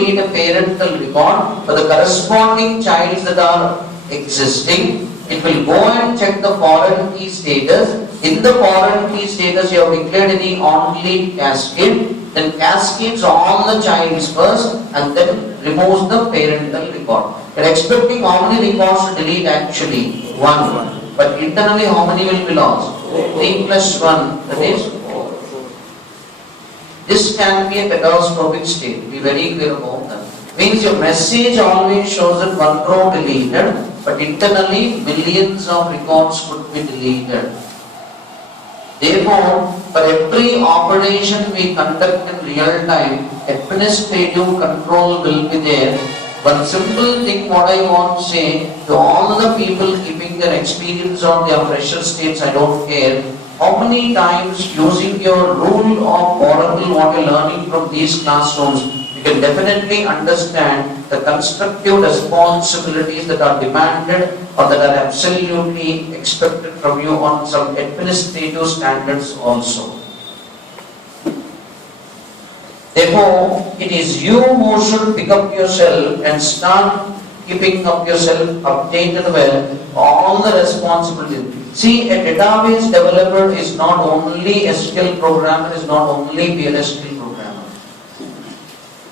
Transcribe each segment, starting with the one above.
delete a parental record for the corresponding childs that are existing. It will go and check the foreign key status. In the foreign key status, you have declared any on-delete cascade, then cascades all the childs first and then removes the parental record. You are expecting how many records to delete actually? 1. But internally how many will be lost? 3 plus 1, that is 4. This can be a catastrophic state. Be very clear about that. Means your message always shows that 1 row deleted, but internally millions of records could be deleted. Therefore, for every operation we conduct in real time, administrative control will be there. One simple thing what I want to say to all the people keeping their experience on their fresher states, I don't care. How many times using your rule of Oracle what you are learning from these classrooms, you can definitely understand the constructive responsibilities that are demanded or that are absolutely expected from you on some administrative standards also. Therefore, it is you who should pick up yourself and start keeping up yourself updated with all the responsibilities. See, a database developer is not only SQL programmer, is not only PLSQL programmer.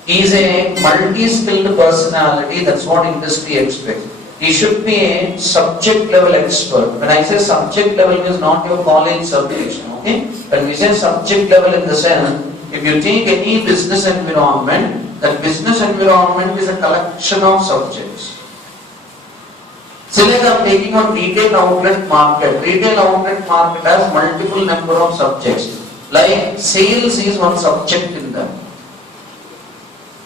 He is a multi-skilled personality, that's what industry expects. He should be a subject level expert. When I say subject level, it is not your college subject, okay? When we say subject level in the sense, if you take any business environment, that business environment is a collection of subjects. So like I am taking on retail outlet market. Retail outlet market has multiple number of subjects. Like sales is one subject in that.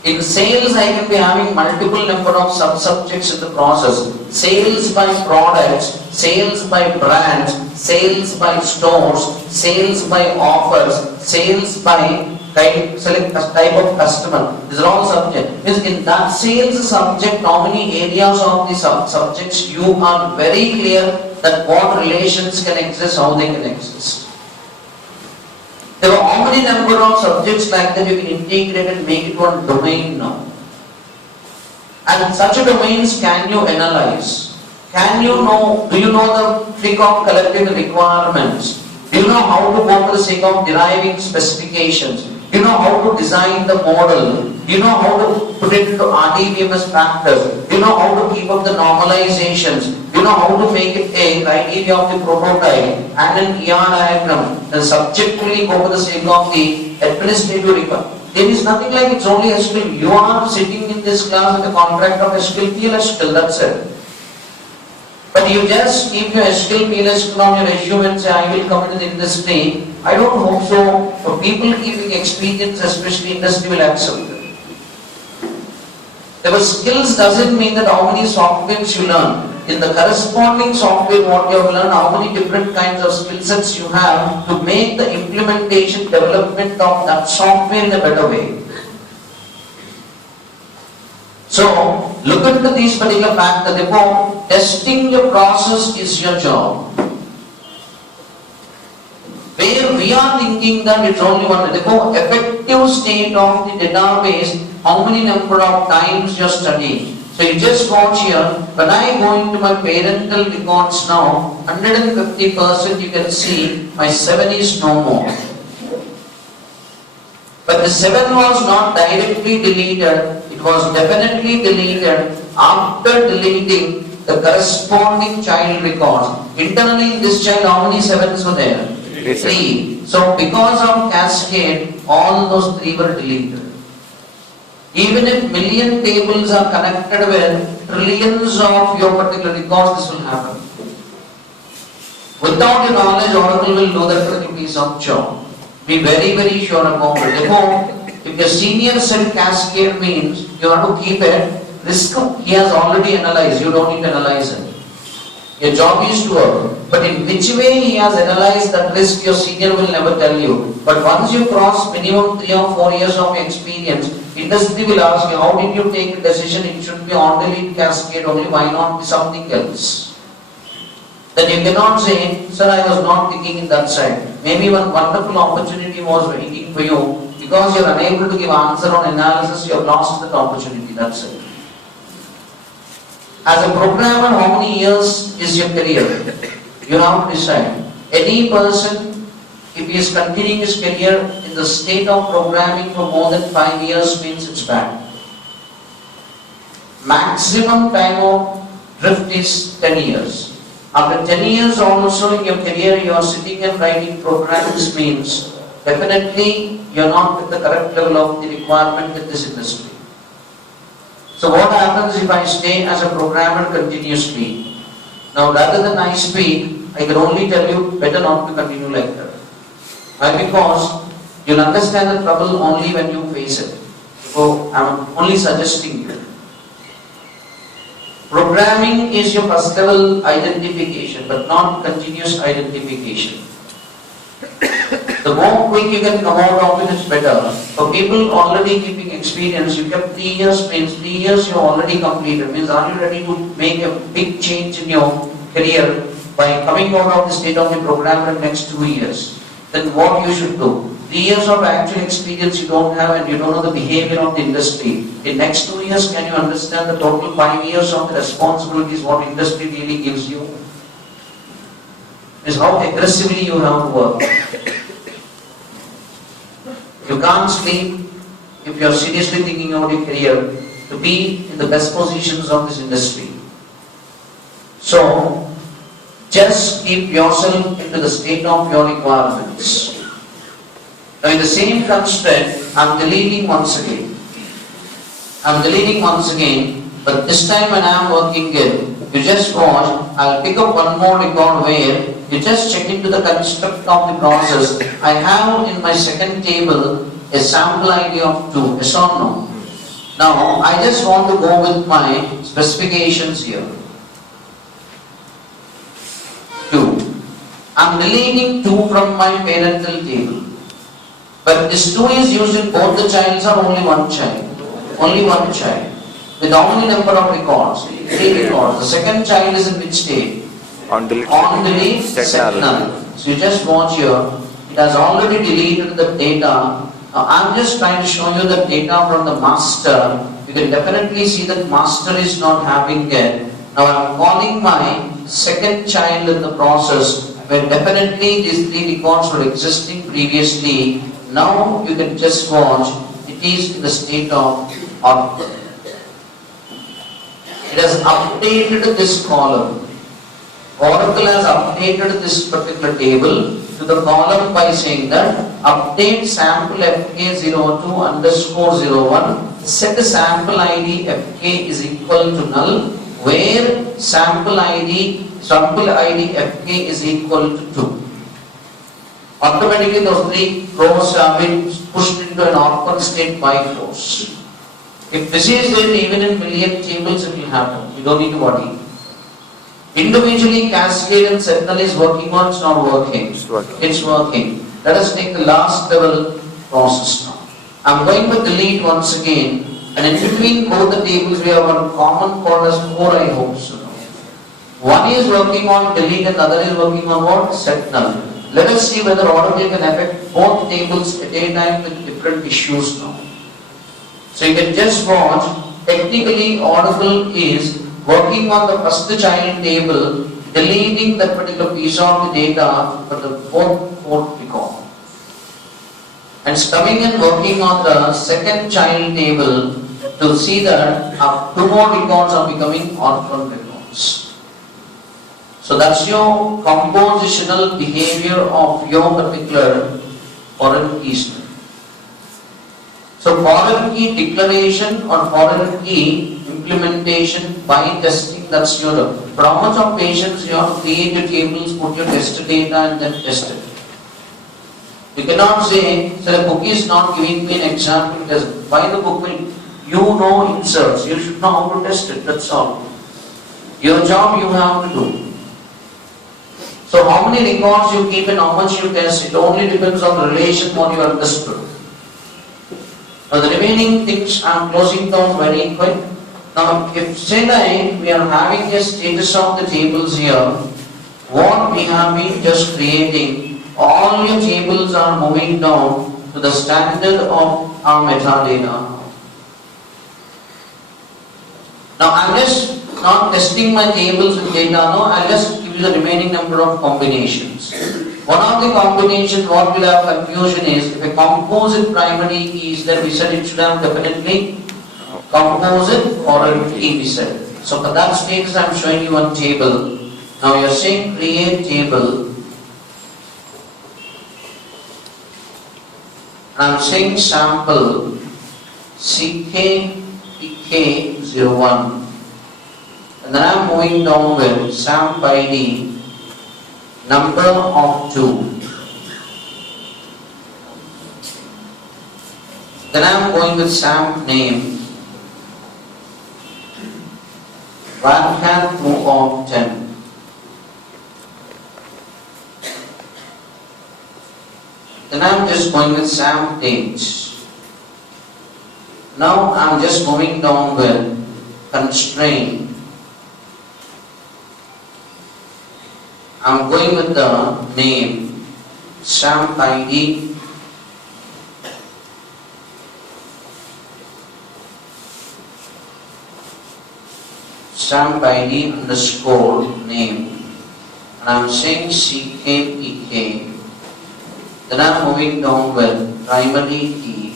In sales, I can be having multiple number of sub-subjects in the process. Sales by products, sales by brands, sales by stores, sales by offers, sales by select type of customer. These are all subjects. Means in that sales subject, how many areas of the subjects you are very clear that what relations can exist, how they can exist. There are how many number of subjects like that you can integrate and make it one domain now. And such a domains can you analyze? Can you know, do you know the trick of collecting the requirements? Do you know how to go for the sake of deriving specifications? Do you know how to design the model? Do you know how to put it into RDBMS practice? Do you know how to keep up the normalizations? Do you know how to make it a criteria of the prototype and an ER diagram? The subjectively go for the sake of the administrative requirement. There is nothing like it's only SQL. You are sitting in this class with a contract of SQL, PLSQL, that's it. But you just keep your SQL, PLSQL on your resume and say, I will come into the industry. I don't hope so. For people keeping experience, especially industry, will accept it. Our skills doesn't mean that how many softwares you learn. In the corresponding software what you have learned, how many different kinds of skill sets you have to make the implementation, development of that software in a better way. So, look into these particular factors. Therefore, testing your process is your job. Where we are thinking that it's only one, therefore, effective state of the database, how many number of times you're studying. So you just watch here, when I go into my parental records now, 150% you can see my 7 is no more. But the 7 was not directly deleted, it was definitely deleted after deleting the corresponding child records. Internally in this child, how many 7s were there? 3. So because of cascade, all those 3 were deleted. Even if million tables are connected with trillions of your particular records, this will happen. Without your knowledge, Oracle will do that particular piece of job. Be very, very sure about it. Therefore, if your senior said cascade means you have to keep it, risk he has already analyzed, you don't need to analyze it. Your job is to work. But in which way he has analyzed that risk, your senior will never tell you. But once you cross minimum 3 or 4 years of experience, industry will ask you, how did you take a decision? It should be on delete cascade only, why not be something else? Then you cannot say, sir, I was not thinking in that side. Maybe one wonderful opportunity was waiting for you. You Because you are unable to give answer on analysis, you have lost that opportunity, that's it. As a programmer, how many years is your career? You have to decide. Any person, if he is continuing his career in the state of programming for more than 5 years, means it's bad. Maximum time of drift is 10 years. After 10 years also in your career, you are sitting and writing programs, means definitely you are not at the correct level of the requirement in this industry. So what happens if I stay as a programmer continuously? Now rather than I speak, I can only tell you better not to continue like that. Why? Because you'll understand the trouble only when you face it. So I'm only suggesting you. Programming is your first level identification, but not continuous identification. The more quick you can come out of it, it's better. For people already keeping experience, you kept 3 years, means 3 years you already completed. Means are you ready to make a big change in your career by coming out of the state of the programmer in next 2 years? Then what you should do? 3 years of actual experience you don't have and you don't know the behavior of the industry. In next 2 years, can you understand the total 5 years of the responsibilities what industry really gives you? Is how aggressively you have to work. You can't sleep if you are seriously thinking about your career to be in the best positions of this industry. So, just keep yourself into the state of your requirements. Now in the same constraint, I'm deleting once again. But this time when I'm working here, you just watch, I'll pick up one more record where you just check into the construct of the process. I have in my second table a sample ID of 2, yes or no? Now I just want to go with my specifications here. 2. I'm deleting 2 from my parental table. But this 2 is used in both the childs or only one child? Only one child. With how many number of records? 3 records. The second child is in which state? On delete. On delete, set null. So you just watch here. It has already deleted the data. Now I'm just trying to show you the data from the master. You can definitely see that master is not having it. Now I'm calling my second child in the process where definitely these 3 records were existing previously. Now you can just watch. It is in the state of output. It has updated this column. Oracle has updated this particular table to the column by saying that update sample fk02 underscore 01, set the sample ID fk is equal to null, where sample ID fk is equal to 2. Automatically those 3 rows have been pushed into an open state by force. If this is there, even in million tables it will happen. You don't need to worry. Individually cascade and sentinel is working on, it's not working. It's working. Let us take the last level process now. I'm going to delete once again, and in between both the tables we have one common called as 4, I hope so. One is working on delete and the other is working on what? Set null. Let us see whether Oracle can affect both tables at a time with different issues now. So you can just watch, technically Oracle is working on the first child table, deleting that particular piece of the data for the fourth record. And it's coming and working on the second child table to see that 2 more records are becoming orphan records. So that's your compositional behavior of your particular foreign key. So foreign key declaration or foreign key implementation by testing, that's your job. For how much of patience you have to create your tables, put your test data and then test it. You cannot say, so the book is not giving me an example test. Why the book will, you know inserts, you should know how to test it, that's all. Your job you have to do. So how many records you keep and how much you test, it only depends on the relation what you understood. Now the remaining things I am closing down very quick. Now if say that we are having a status of the tables here, what we have been just creating, all your tables are moving down to the standard of our metadata. Now I'm just not testing my tables with data, no, I'll just give you the remaining number of combinations. One of the combinations, what will have confusion is, if a composite primary key is there, we said it should have definitely composite foreign key, we said. So for that status, I'm showing you one table. Now you're saying create table. I'm saying sample CKPK01. And then I'm moving down with SAMP ID number of 2. Then I'm going with SAMP name varchar 2 of 10. Then I'm just going with SAMP date. Now I'm just moving down with constraint. I'm going with the name SAMP ID SAMP ID underscore name, and I'm saying CKPK. Then I'm moving down with primary key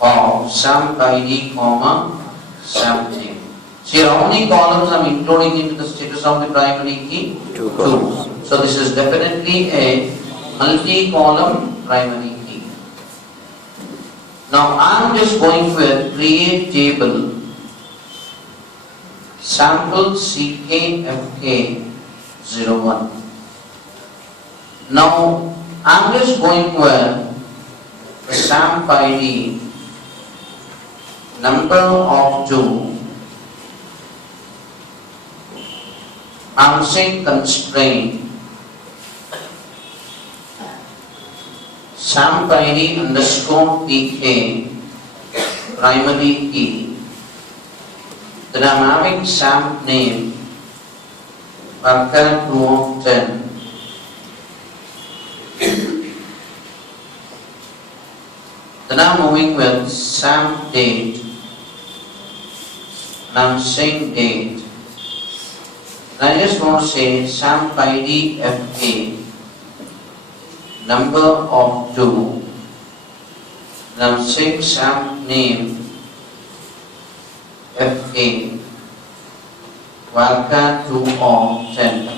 of SAMP ID comma SAMP name. See how many columns I'm including into the status of the primary key? 2 columns. So this is definitely a multi-column primary key. Now I'm just going with create table sample CKFK01. Now I'm just going with the SAMP ID number of 2. I'm saying constraint SAMP ID underscore PK primary key. Then I'm having SAMP name varchar 2 of 10. Then I'm moving with SAMP date, and I'm saying date. And I just want to say SAMP ID FA number of 2. And I'm saying SAMP name FA varchar 2 of 10.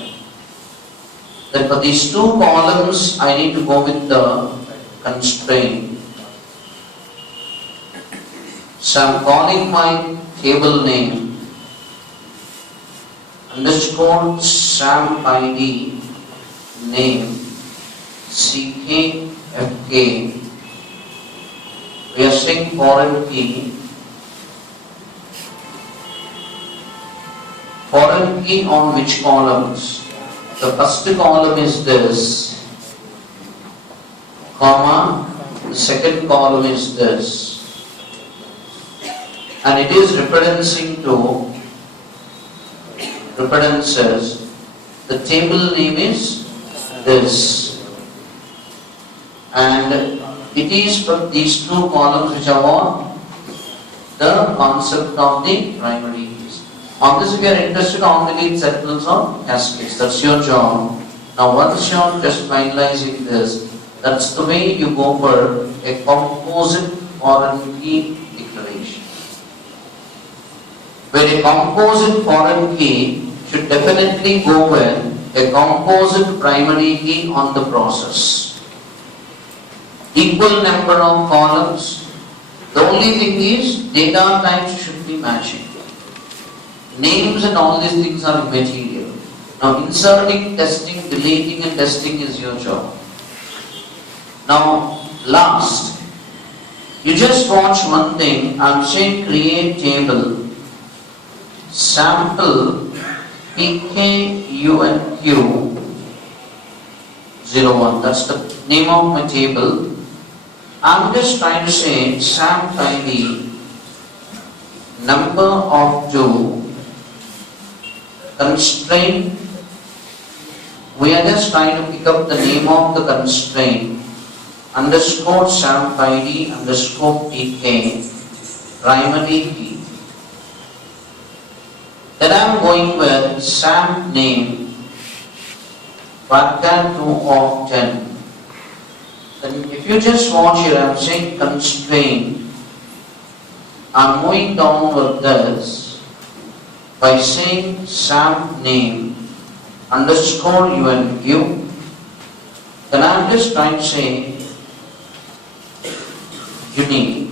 Then for these 2 columns, I need to go with the constraint. So I'm calling my table name underscore SAMP ID name CKFK. We are saying foreign key. Foreign key on which columns? The first column is this, comma, the second column is this. And it is references, the table name is this. And it is for these 2 columns which are what? The concept of the primary keys. On this, if you are interested, on the lead settlements or cascades, that's your job. Now once you are just finalizing this, that's the way you go for a composite foreign key declaration. Where a composite foreign key should definitely go with a composite primary key on the process. Equal number of columns. The only thing is data types should be matching. Names and all these things are immaterial. Now inserting, testing, deleting and testing is your job. Now last, you just watch one thing. I'm saying create table sample PKUNQ01. That's the name of my table. I'm just trying to say SAMP ID number of 2 constraint. We are just trying to pick up the name of the constraint underscore SAMP ID underscore PK primary key. Then I am going with SAMP name varchar 2 of 10. Then if you just watch here, I am saying constraint. I am moving down with this by saying SAMP name underscore UNQ. Then I am just trying to say unique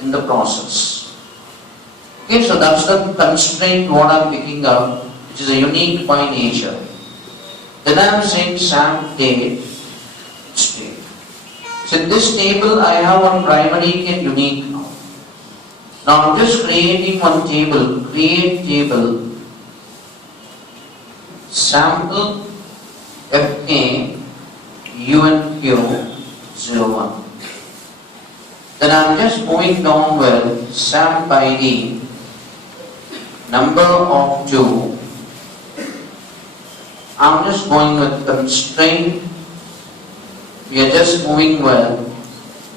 in the process. Okay, so that's the constraint what I am picking up, which is a unique by nature. Then I am saying SAMP date, state. So in this table I have one primary key and unique now. Now I am just creating one table, create table, sample FK UNQ01. Then I am just moving down with SAMP ID number of 2. I am just going with constraint. We are just moving with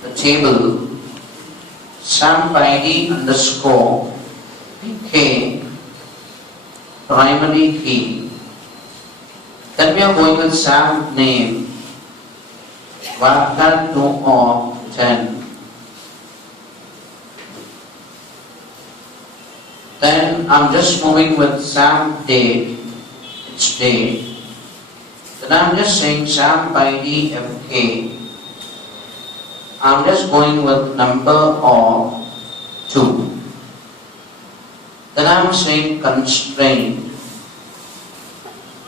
the table SAMP ID underscore PK primary key. Then we are going with SAMP name varchar 2 of 10. Then I'm just moving with SAMP date, its date. Then I'm just saying SAMP ID FK. I'm just going with number of 2. Then I'm saying constraint.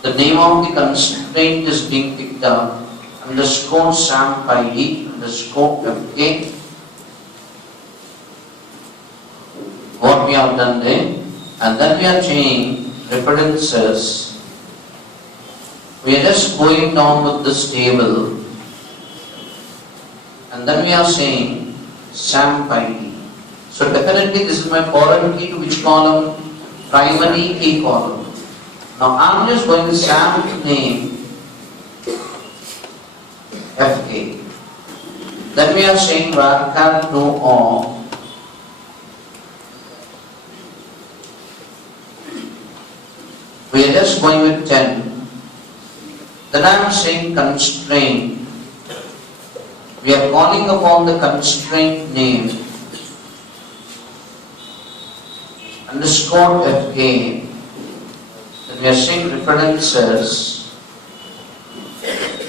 The name of the constraint is being picked up underscore SAMP ID underscore FK. What we have done there, and then we are changing references. We are just going down with this table, and then we are saying SAMP ID. So definitely this is my foreign key to which column? Primary key column. Now I am just going with SAMP name FK. Then we are saying varchar 2 of. We are just going with 10. Then I am saying constraint. We are calling upon the constraint name underscore FK. Then we are saying references.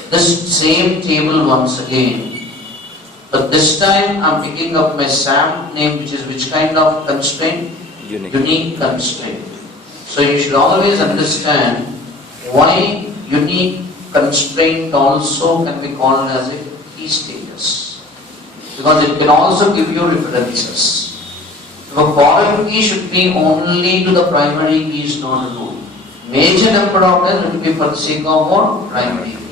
This same table once again. But this time I am picking up my SAMP name, which is which kind of constraint? Unique constraint. So you should always understand why unique constraint also can be called as a key status. Because it can also give you references. If a foreign key should be only to the primary key is not a rule. Major number of them will be for the sake of what? Primary key.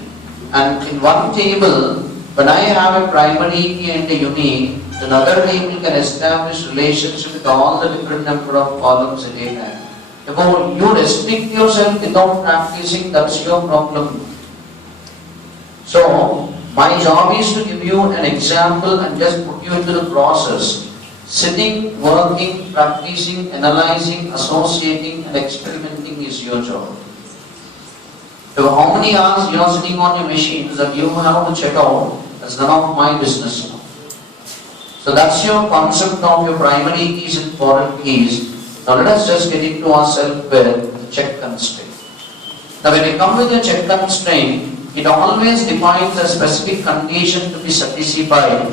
And in one table, when I have a primary key and a unique, another table can establish relationship with all the different number of columns in a time. If you restrict yourself without practicing, that's your problem. So, my job is to give you an example and just put you into the process. Sitting, working, practicing, analyzing, associating and experimenting is your job. So how many hours you are sitting on your machines that you have to check out, that's none of my business. So that's your concept of your primary keys and foreign keys. Now let us just get into ourselves with the check constraint. Now when you come with a check constraint, it always defines a specific condition to be satisfied.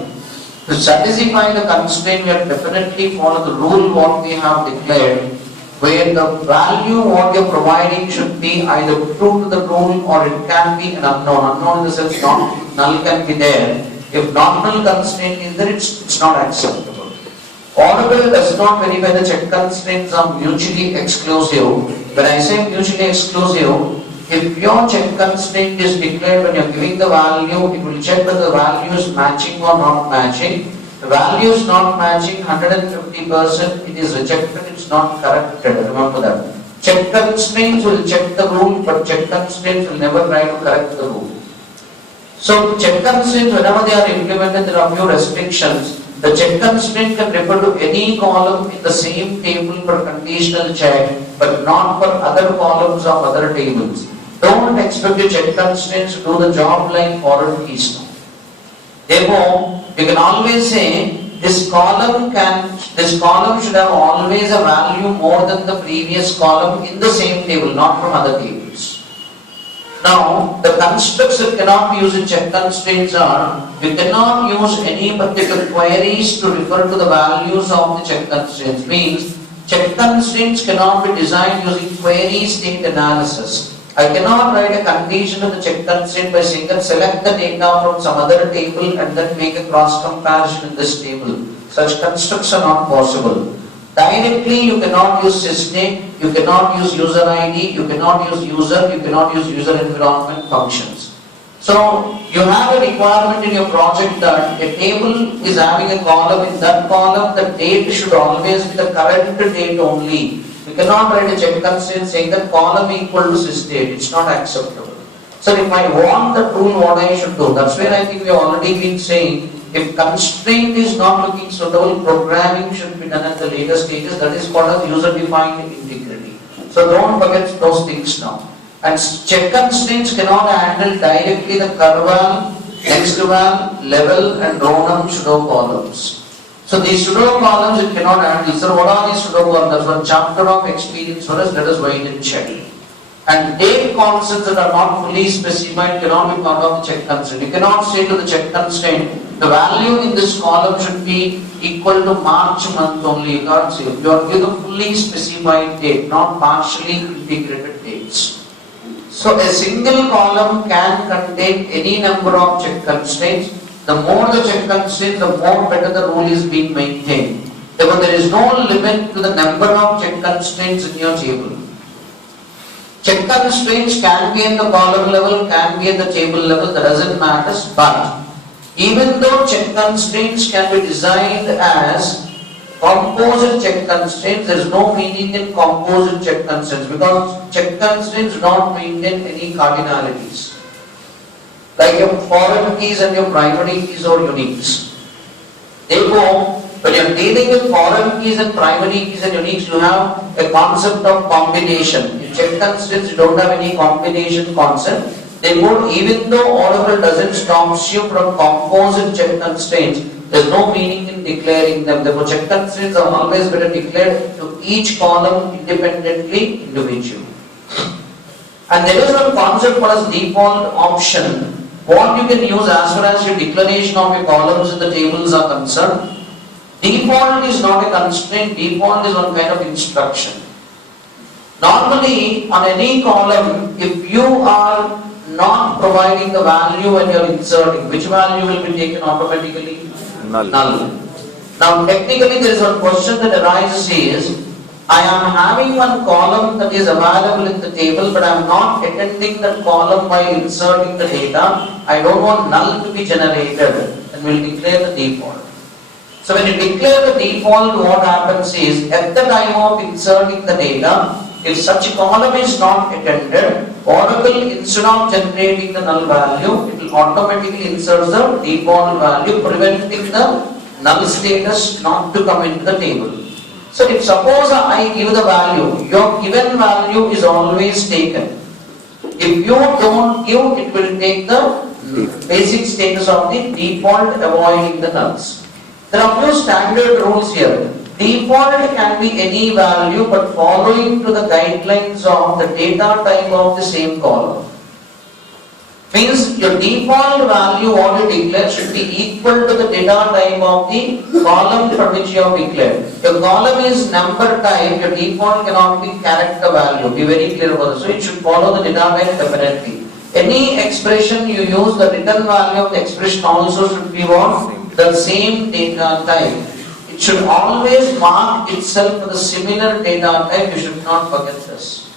To satisfy the constraint, we have definitely follow the rule what we have declared, where the value what you are providing should be either true to the rule or it can be an unknown. Unknown in the sense null can be there. If not null constraint is there, it's not acceptable. Oracle does not verify the check constraints are mutually exclusive. When I say mutually exclusive, if your check constraint is declared when you are giving the value, it will check whether the value is matching or not matching. The value is not matching 150%, it is rejected, it's not corrected. Remember that. Check constraints will check the rule, but check constraints will never try to correct the rule. So check constraints, whenever they are implemented, there are few restrictions. The check constraint can refer to any column in the same table for conditional check, but not for other columns of other tables. Don't expect your check constraints to do the job like foreign keys now. Therefore, you can always say this column should have always a value more than the previous column in the same table, not from other tables. Now, the constructs that cannot be used in check constraints are, you cannot use any particular queries to refer to the values of the check constraints. Means, check constraints cannot be designed using query state analysis. I cannot write a condition to the check constraint by saying that select the data from some other table and then make a cross comparison in this table. Such constructs are not possible. Directly you cannot use sysname, you cannot use user ID, you cannot use user, you cannot use user environment functions. So you have a requirement in your project that a table is having a column. In that column, the date should always be the current date only. We cannot write a check constraint saying that column equal to sysdate. It's not acceptable. So if I want the tool, what I should do? That's where I think we have already been saying, if constraint is not looking suitable, programming should be done at the later stages. That is called as user-defined integrity. So don't forget those things now. And check constraints cannot handle directly the curval, nextval, level and row num pseudo columns. So these pseudo columns it cannot handle. So what are these pseudo columns? That's one chapter of experience for us. Let us wait and check. And date constants that are not fully specified cannot be part of the check constraint. You cannot say to the check constraint, the value in this column should be equal to March month only. You can't say. You are given a fully specified date, not partially integrated dates. So a single column can contain any number of check constraints. The more the check constraints, the more better the rule is being maintained. Therefore, there is no limit to the number of check constraints in your table. Check constraints can be at the column level, can be at the table level, that doesn't matter. But even though check constraints can be designed as composite check constraints, there is no meaning in composite check constraints because check constraints do not maintain any cardinalities. Like your foreign keys and your primary keys or uniques. Therefore, when you are dealing with foreign keys and primary keys and uniques, you have a concept of combination. In check constraints, you don't have any combination concept. Therefore, even though Oracle doesn't stop you from composite check constraints, there is no meaning in declaring them. Therefore, check constraints are always better declared to each column independently, individually. And there is a concept called as default option. What you can use as far as your declaration of your columns in the tables are concerned. Default is not a constraint, default is one kind of instruction. Normally, on any column, if you are not providing the value when you are inserting, which value will be taken automatically? Null. Now, technically, there is one question that arises is, I am having one column that is available in the table, but I am not attending that column by inserting the data. I don't want null to be generated, and we will declare the default. So when you declare the default, what happens is, at the time of inserting the data, if such a column is not attended, Oracle instead of generating the null value, it will automatically insert the default value, preventing the null status not to come into the table. So if suppose I give the value, your given value is always taken. If you don't give, it will take the basic status of the default, avoiding the nulls. There are few standard rules here. Default can be any value, but following to the guidelines of the data type of the same column. Means your default value what you declare should be equal to the data type of the column for which you have declared. Your column is number type, your default cannot be character value. Be very clear about this. So it should follow the data type definitely. Any expression you use, the return value of the expression also should be what? The same data type. It should always mark itself with a similar data type. You should not forget this.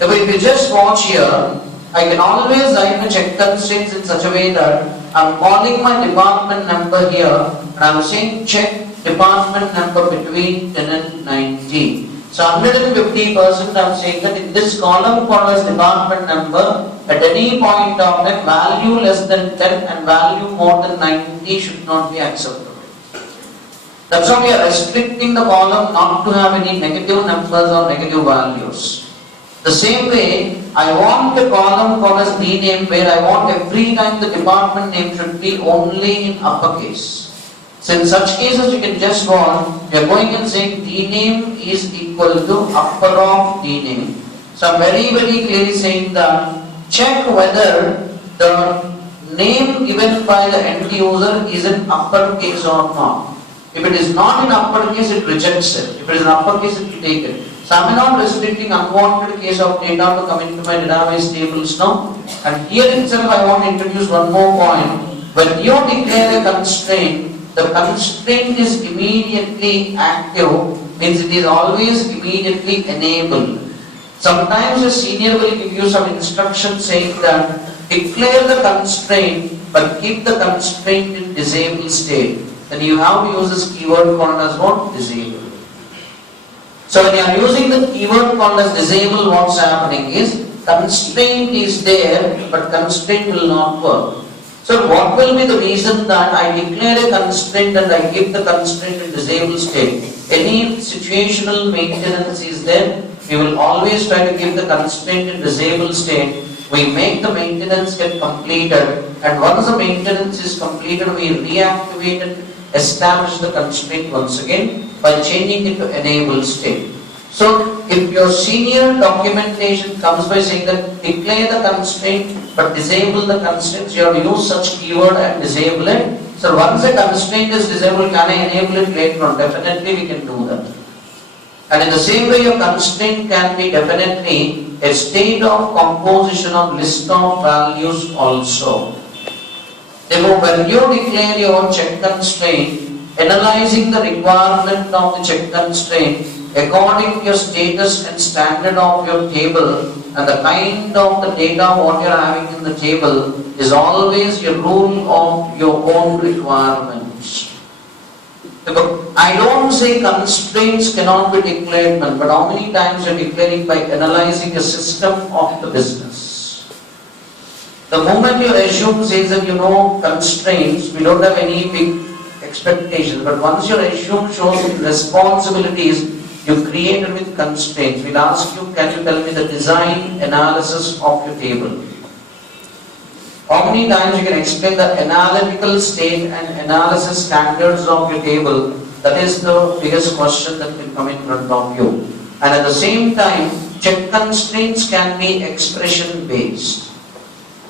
If you just watch here, I can always write my check constraints in such a way that I am calling my department number here and I am saying check department number between 10 and 19. So 150% I'm saying that in this column called as department number, at any point of time, value less than 10 and value more than 90 should not be acceptable. That's why we are restricting the column not to have any negative numbers or negative values. The same way, I want a column called as rename where I want every time the department name should be only in uppercase. So in such cases you can just go on, we are going and saying rename is equal to upper of rename. So I'm very clearly saying that check whether the name given by the end user is in uppercase or not. If it is not in uppercase, it rejects it. If it is in uppercase, it will take it. So I am not restricting unwanted case of data to come into my database tables now. And here itself I want to introduce one more point. When you declare a constraint, the constraint is immediately active, means it is always immediately enabled. Sometimes a senior will give you some instruction saying that declare the constraint but keep the constraint in disabled state. Then you have to use this keyword called as what? Disable. So when you are using the keyword called as disable, what's happening is constraint is there but constraint will not work. So what will be the reason that I declare a constraint and I keep the constraint in disabled state? Any situational maintenance is there, we will always try to keep the constraint in disabled state. We make the maintenance get completed, and once the maintenance is completed, we reactivate and establish the constraint once again by changing it to enable state. So if your senior documentation comes by saying that declare the constraint but disable the constraints, you have to use such keyword and disable it. So once a constraint is disabled, can I enable it later on? Definitely we can do that. And in the same way, your constraint can be definitely a state of composition of list of values also. Therefore, when you declare your check constraint, analyzing the requirement of the check constraint according to your status and standard of your table and the kind of the data what you are having in the table is always your rule of your own requirements. I don't say constraints cannot be declared, but how many times you are declaring by analyzing a system of the business. The moment you assume says that you know constraints, we don't have any big expectations, but once your assume shows responsibilities, you create it with constraints. We'll ask you, can you tell me the design analysis of your table? How many times you can explain the analytical state and analysis standards of your table? That is the biggest question that will come in front of you. And at the same time, check constraints can be expression based.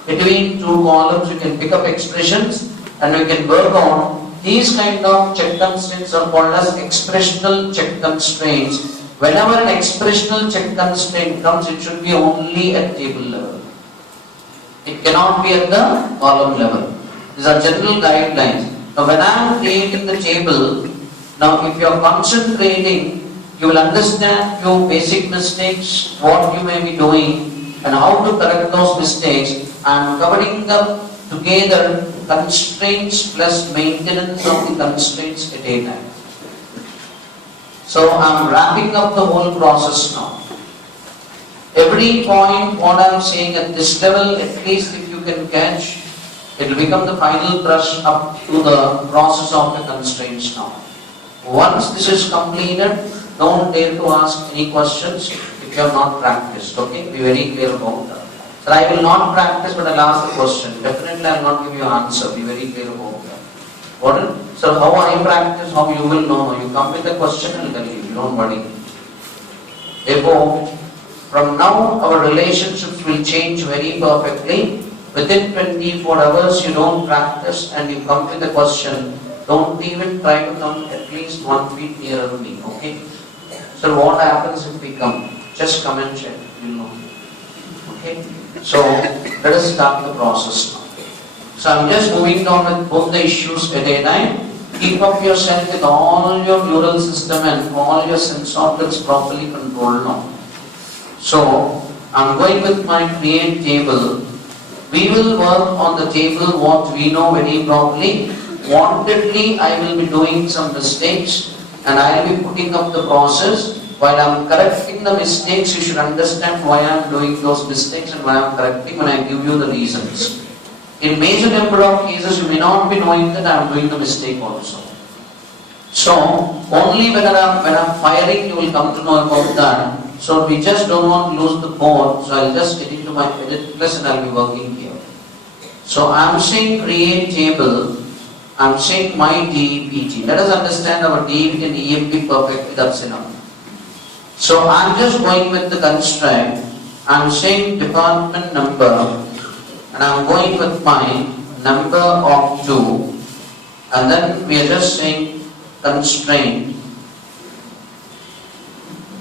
Between two columns, you can pick up expressions and you can work on these kind of check constraints are called as expressional check constraints. Whenever an expressional check constraint comes, it should be only at table level. It cannot be at the column level. These are general guidelines. Now when I am creating the table, now if you are concentrating, you will understand few basic mistakes, what you may be doing and how to correct those mistakes. I am covering up together constraints plus maintenance of the constraints at a time. So I am wrapping up the whole process now. Every point what I am saying at this level, at least if you can catch, it will become the final brush up to the process of the constraints now. Once this is completed, don't dare to ask any questions if you have not practiced, okay? Be very clear about that. So I will not practice, but I'll ask the question. Definitely I will not give you an answer. Be very clear about that. What? So how I practice, how you will know. You come with a question, I'll tell you. Don't worry. Therefore, from now our relationships will change very perfectly. Within 24 hours you don't practice and you come with a question. Don't even try to come at least 1 feet nearer me. Okay? So what happens if we come? Just come and check. You'll know. Okay? So let us start the process now. So I'm just moving down with both the issues at a time. Keep up yourself with all your neural system and all your sense organs properly controlled now. So I'm going with my create table. We will work on the table what we know very properly. Wantedly I will be doing some mistakes and I will be putting up the process. while I'm correcting the mistakes, you should understand why I'm doing those mistakes and why I'm correcting when I give you the reasons. In major number of cases, you may not be knowing that I'm doing the mistake also. So, only when I'm firing, you will come to know about that. So, we just don't want to lose the code, so I'll just get into my edit plus and I'll be working here. So, I'm saying create table, I'm saying my DEPT. Let us understand our DEPT and EMP perfectly, that's enough. So, I'm just going with the constraint, I'm saying department number, and I'm going with my number of 2, and then we are just saying constraint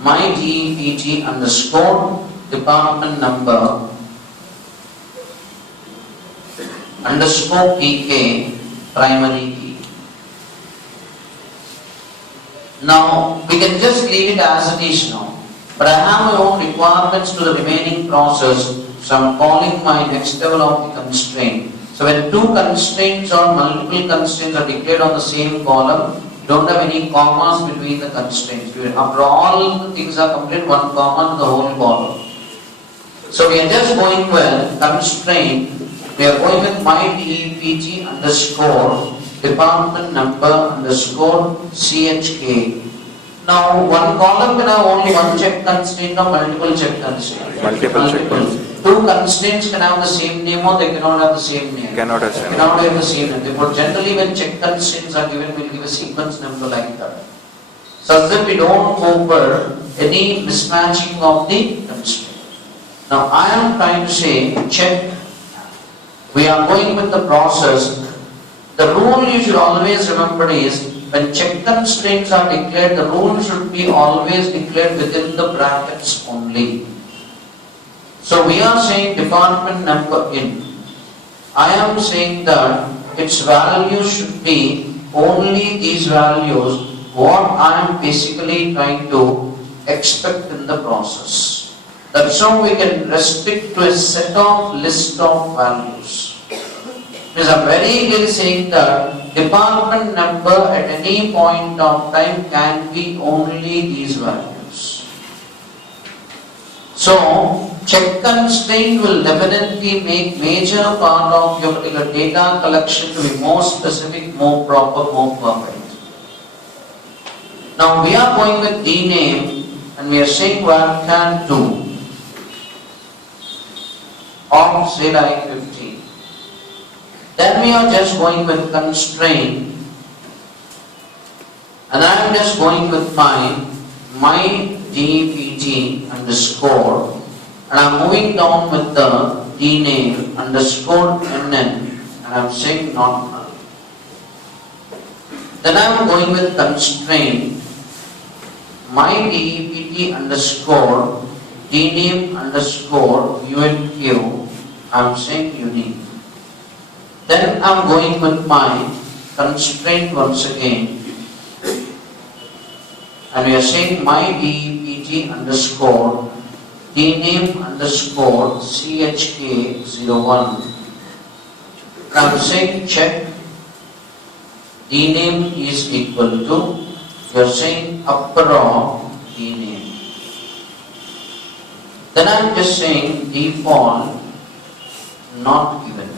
my DEPT underscore department number underscore PK primary key. Now we can just leave it as it is now, but I have my own requirements to the remaining process, so I'm calling my next level of the constraint. So when two constraints or multiple constraints are declared on the same column, don't have any commas between the constraints. After all the things are complete, one comma to the whole column. So we are just going with constraint. We are going with my DEPT underscore department number underscore CHK. Now one column can have only one check constraint or multiple check constraints. Multiple check constraints. Two constraints can have the same name or they cannot have the same name. Cannot have the same name. Therefore, generally when check constraints are given, we'll give a sequence number like that. So that we don't over any mismatching of the constraint. Now I am trying to say check. We are going with the process. The rule you should always remember is when check constraints are declared, the rule should be always declared within the brackets only. So we are saying department number in. I am saying that its value should be only these values what I am basically trying to expect in the process. That's how we can restrict to a set of list of values. Because I'm very clearly saying that department number at any point of time can be only these values. So, check constraint will definitely make major part of your particular data collection to be more specific, more proper, more perfect. Now we are going with dname and we are saying varchar 2 of say like 15. Then we are just going with constraint and I am just going with my DEPT underscore and I am moving down with the dname underscore nn and I am saying not null. Then I am going with constraint my DEPT underscore dname underscore unq I am saying unique. Then I am going with my constraint once again and we are saying my DEPT underscore dname underscore chk01. I am saying check dname is equal to, you are saying upper of dname. Then I am just saying default not given.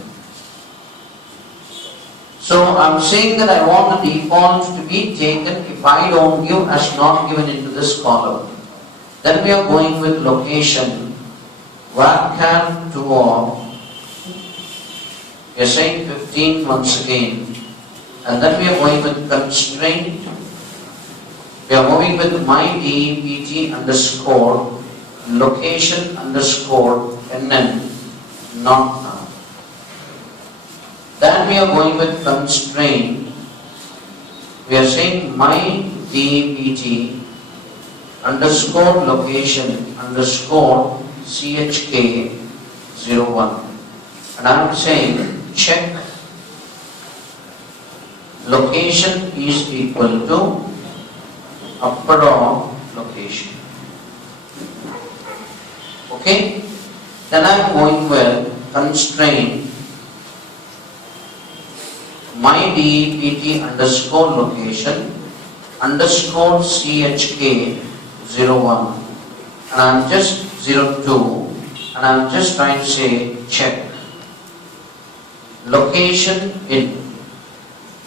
So I am saying that I want the default to be taken if I don't give as not given into this column. Then we are going with location varchar 2 of, we are saying 15 once again, and then we are going with constraint. We are moving with my DEPT underscore location underscore nn not now. Then we are going with constraint. We are saying my DEPT underscore location underscore chk01 and I am saying check location is equal to upper of location. Okay? Then I am going with constraint my DEPT underscore location underscore chk 01 and I'm just 02 and I'm just trying to say check. Location in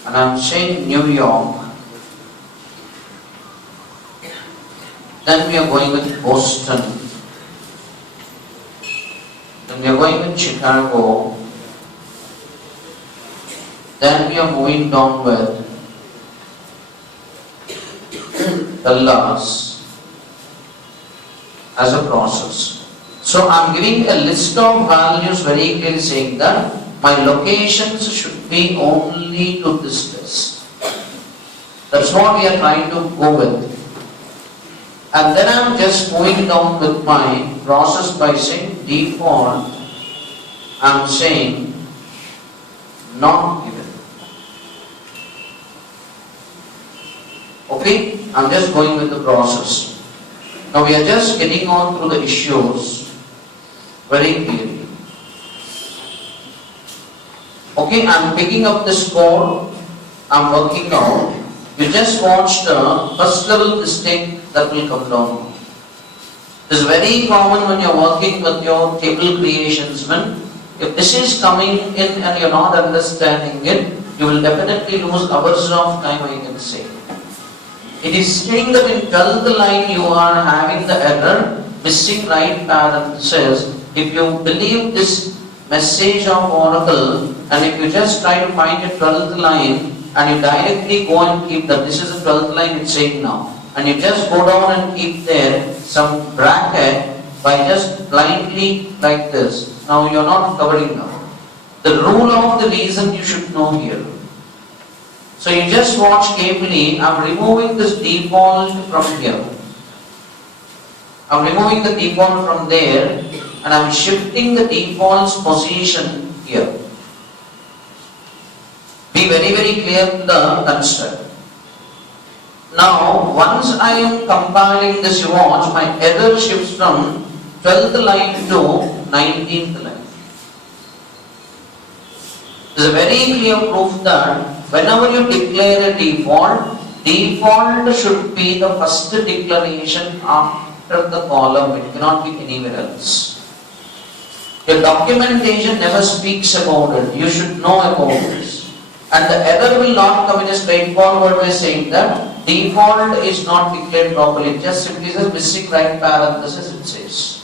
and I'm saying New York. Then we are going with Boston. Then we are going with Chicago. Then we are moving down with Dallas as a process. So I am giving a list of values very clearly saying that my locations should be only to this list. That's what we are trying to go with. And then I am just moving down with my process by saying default. I am saying not given. Okay, I'm just going with the process. Now we are just getting on through the issues very clearly. Okay, I'm picking up the score, I'm working out. You just watch the first level mistake that will come down. It is very common when you're working with your table creations. If this is coming in and you're not understanding it, you will definitely lose hours of time, I can say. It is saying that in 12th line you are having the error, missing right parenthesis. If you believe this message of Oracle and if you just try to find a 12th line and you directly go and keep that, this is the 12th line it's saying now, and you just go down and keep there some bracket by just blindly like this. Now you are not covering now. The rule of the reason you should know here. So you just watch carefully. I'm removing this default from here. I'm removing the default from there and I'm shifting the default's position here. Be very clear to the construct. Now once I am compiling this, you watch, my error shifts from 12th line to 19th line. This is a very clear proof that whenever you declare a default should be the first declaration after the column. It cannot be anywhere else. Your documentation never speaks about it. You should know about this. And the error will not come in a straightforward way saying that default is not declared properly. It just simply says missing right parenthesis, it says.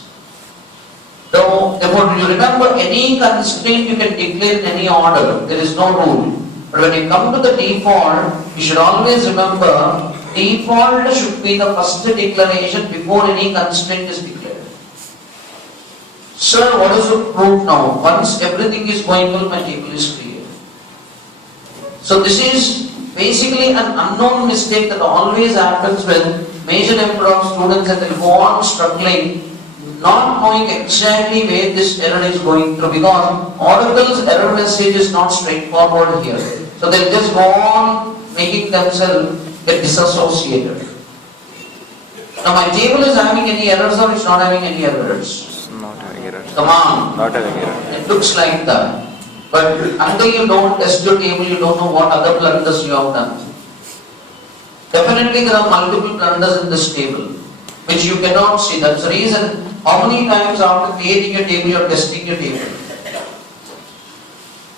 So, therefore, you remember any constraint you can declare in any order. There is no rule. But when you come to the default, you should always remember default should be the first declaration before any constraint is declared. Sir, what is the proof now? Once everything is going well, my table is clear. So this is basically an unknown mistake that always happens with major number of students, and they go on struggling, not knowing exactly where this error is going through, because Oracle's error message is not straightforward here. So they'll just go on making themselves get disassociated. Now my table is having any errors or it's not having any errors? Not having errors. Come on. Not having errors. It looks like that. But until you don't test your table, you don't know what other blunders you have done. Definitely there are multiple blunders in this table, which you cannot see. That's the reason how many times after creating a table, you are testing your table.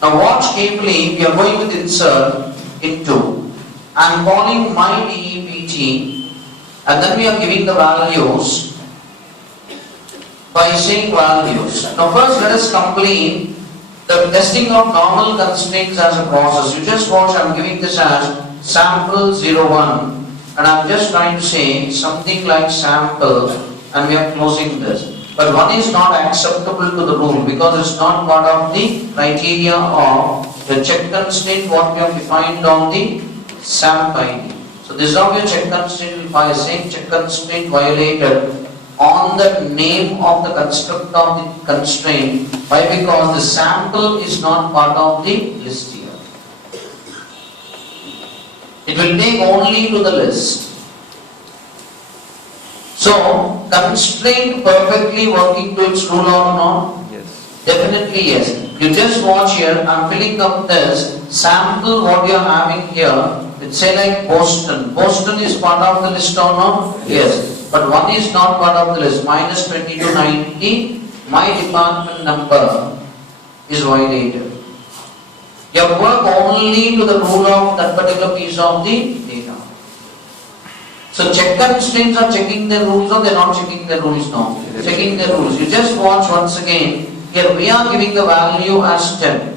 Now watch carefully, we are going with insert into. I am calling my DEPT and then we are giving the values by saying values. Now first let us complete the testing of normal constraints as a process. You just watch, I am giving this as sample 01 and I am just trying to say something like sample and we are closing this. But one is not acceptable to the rule because it's not part of the criteria of the check constraint what we have defined on the SAMP ID. So this is how your check constraint by saying check constraint violated on the name of the construct of the constraint. Why? Because the sample is not part of the list here. It will take only to the list. So, constraint perfectly working to its rule or not? Yes. Definitely yes. You just watch here, I am filling up this sample what you are having here. Let's say like Boston. Boston is part of the list or not? Yes. but one is not part of the list, minus 20 to 90, my department number is violated. You have worked only to the rule of that particular piece of the data. So check constraints are checking the rules or they're not checking the rules now? Checking the rules. You just watch once again. Here we are giving the value as 10.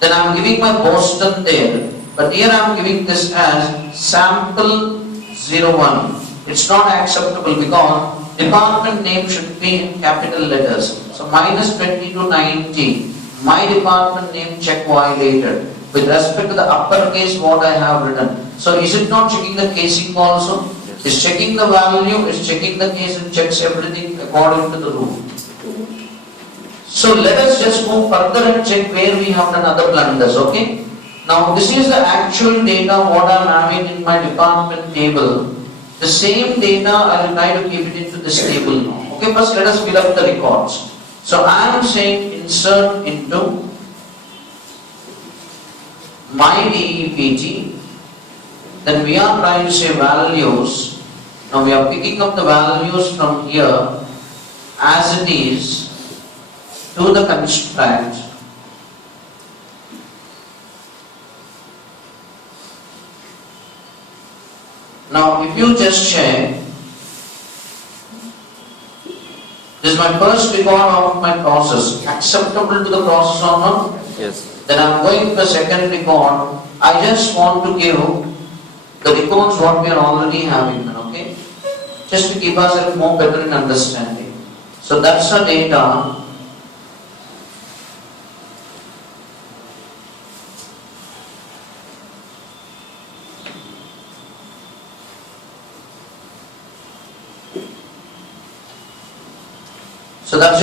Then I am giving my Boston there. But here I am giving this as sample 01. It's not acceptable because department name should be in capital letters. So minus 20 to 90. My department name check violated. With respect to the uppercase what I have written. So is it not checking the casing also? Yes. It's checking the value, it's checking the case and checks everything according to the rule. So let us just move further and check where we have done other blunders, okay? Now this is the actual data what I am having in my department table. The same data I will try to keep it into this table now. Okay, first let us fill up the records. So I am saying insert into my DEPT, then we are trying to say values. Now we are picking up the values from here as it is to the construct. Now if you just check, this is my first record of my process, acceptable to the process or not? Yes. Then I am going to the second record. I just want to give the records what we are already having, okay? Just to keep ourselves more better in understanding. So that's the data. So that's it.